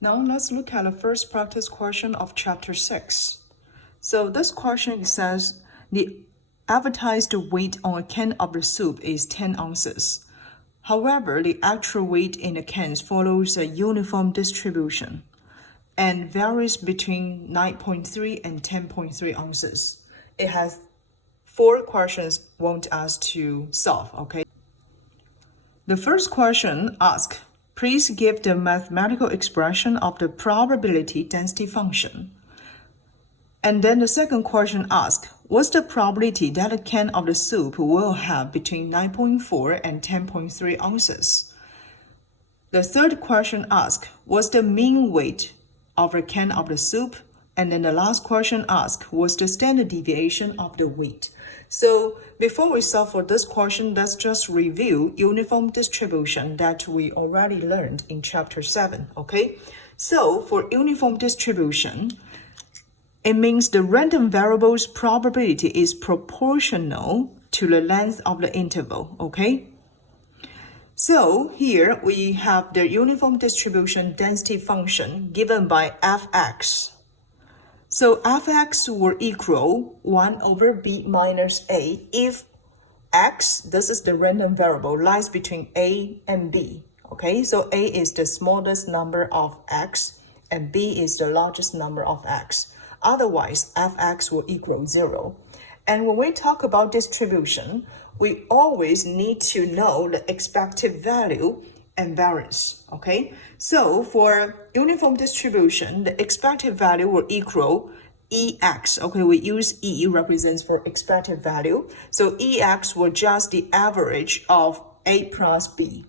Now let's look at the first practice question of chapter 6. So this question says the advertised weight on a can of the soup is 10 ounces. However, the actual weight in the cans follows a uniform distribution and varies between 9.3 and 10.3 ounces. It has 4 questions want us to solve, okay? The first question asks, please give the mathematical expression of the probability density function. And then the second question asks, what's the probability that a can of the soup will have between 9.4 and 10.3 ounces? The third question asks, what's the mean weight of a can of the soup? And then the last question asks, what's the standard deviation of the weight? So before we solve for this question, let's just review uniform distribution that we already learned in chapter 7, okay? So for uniform distribution, it means the random variable's probability is proportional to the length of the interval, okay? So here we have the uniform distribution density function given by fx. So fx will equal 1 over b minus a if x, this is the random variable, lies between a and b. Okay, so a is the smallest number of x and b is the largest number of x. Otherwise, fx will equal 0. And when we talk about distribution, we always need to know the expected value and variance, okay? So for uniform distribution, the expected value will equal EX, okay? We use E represents for expected value. So EX will just the average of A plus B.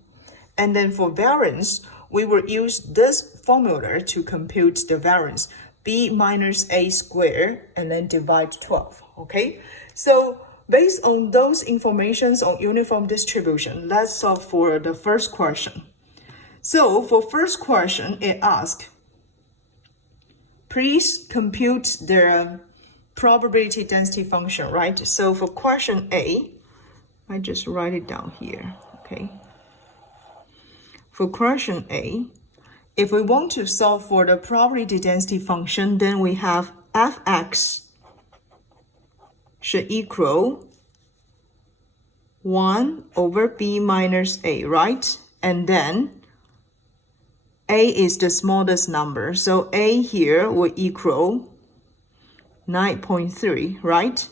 And then for variance, we will use this formula to compute the variance, B minus A squared, and then divide 12, okay? So based on those informations on uniform distribution, let's solve for the first question. So for first question, it asks, please compute the probability density function, right? So for question A, I just write it down here, okay? For question A, if we want to solve for the probability density function, then we have fx should equal 1 over b minus a, right? And then a is the smallest number, so a here will equal 9.3, right?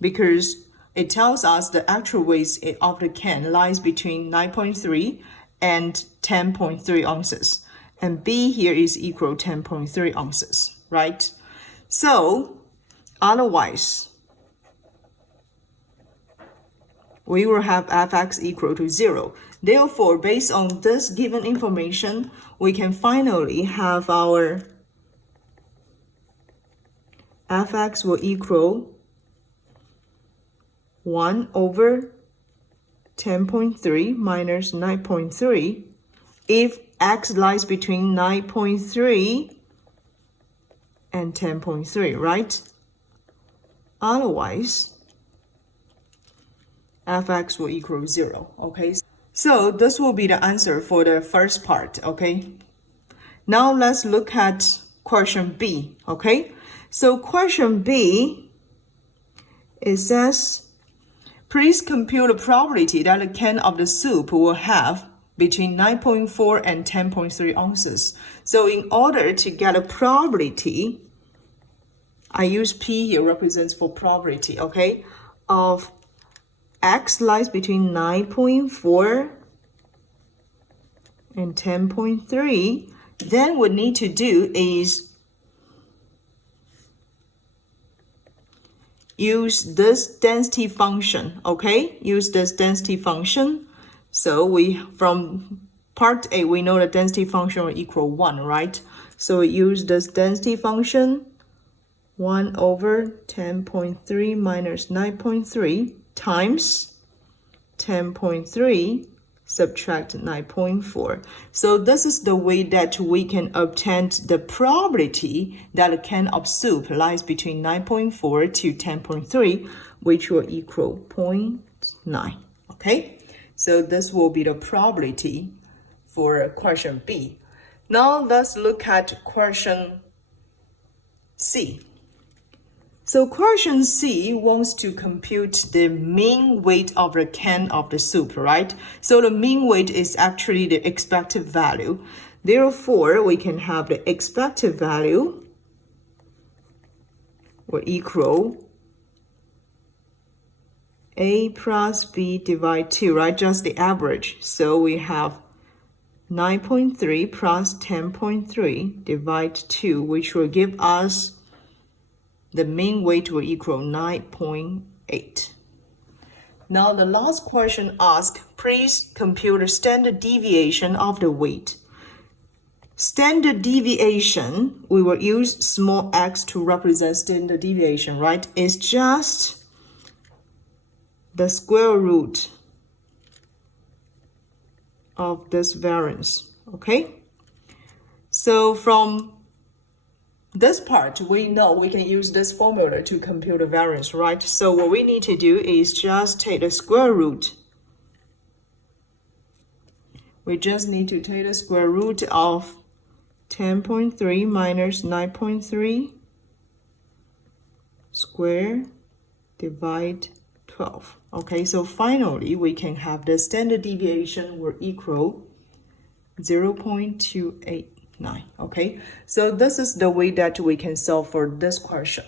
Because it tells us the actual weight of the can lies between 9.3 and 10.3 ounces. And b here is equal 10.3 ounces, right? So otherwise, we will have fx equal to 0. Therefore, based on this given information, we can finally have our fx will equal 1 over 10.3 minus 9.3 if x lies between 9.3 and 10.3, right? Otherwise, fx will equal 0, okay? So this will be the answer for the first part, okay? Now let's look at question B, okay? So question B, it says, please compute the probability that a can of the soup will have between 9.4 and 10.3 ounces. So in order to get a probability, I use P here represents for probability, okay? Of x lies between 9.4 and 10.3, then what we need to do is use this density function, okay? Use this density function. So we, from part A, we know the density function will equal 1, right? So we use this density function, 1 over 10.3 minus 9.3 times 10.3 subtract 9.4. So this is the way that we can obtain the probability that a can of soup lies between 9.4 to 10.3, which will equal 0.9, okay? So this will be the probability for question B. Now let's look at question C. So question C wants to compute the mean weight of the can of the soup, right? So the mean weight is actually the expected value. Therefore, we can have the expected value will equal A plus B divided 2, right? Just the average. So we have 9.3 plus 10.3 divided 2, which will give us the mean weight will equal 9.8. Now the last question asks, please compute the standard deviation of the weight. Standard deviation, we will use small x to represent standard deviation, right? It's just the square root of this variance, okay? So from this part, we know we can use this formula to compute the variance, right? So what we need to do is just take the square root. We just need to take the square root of 10.3 minus 9.3 square divide 12. Okay, so finally we can have the standard deviation will equal 0.289. Okay, so this is the way that we can solve for this question.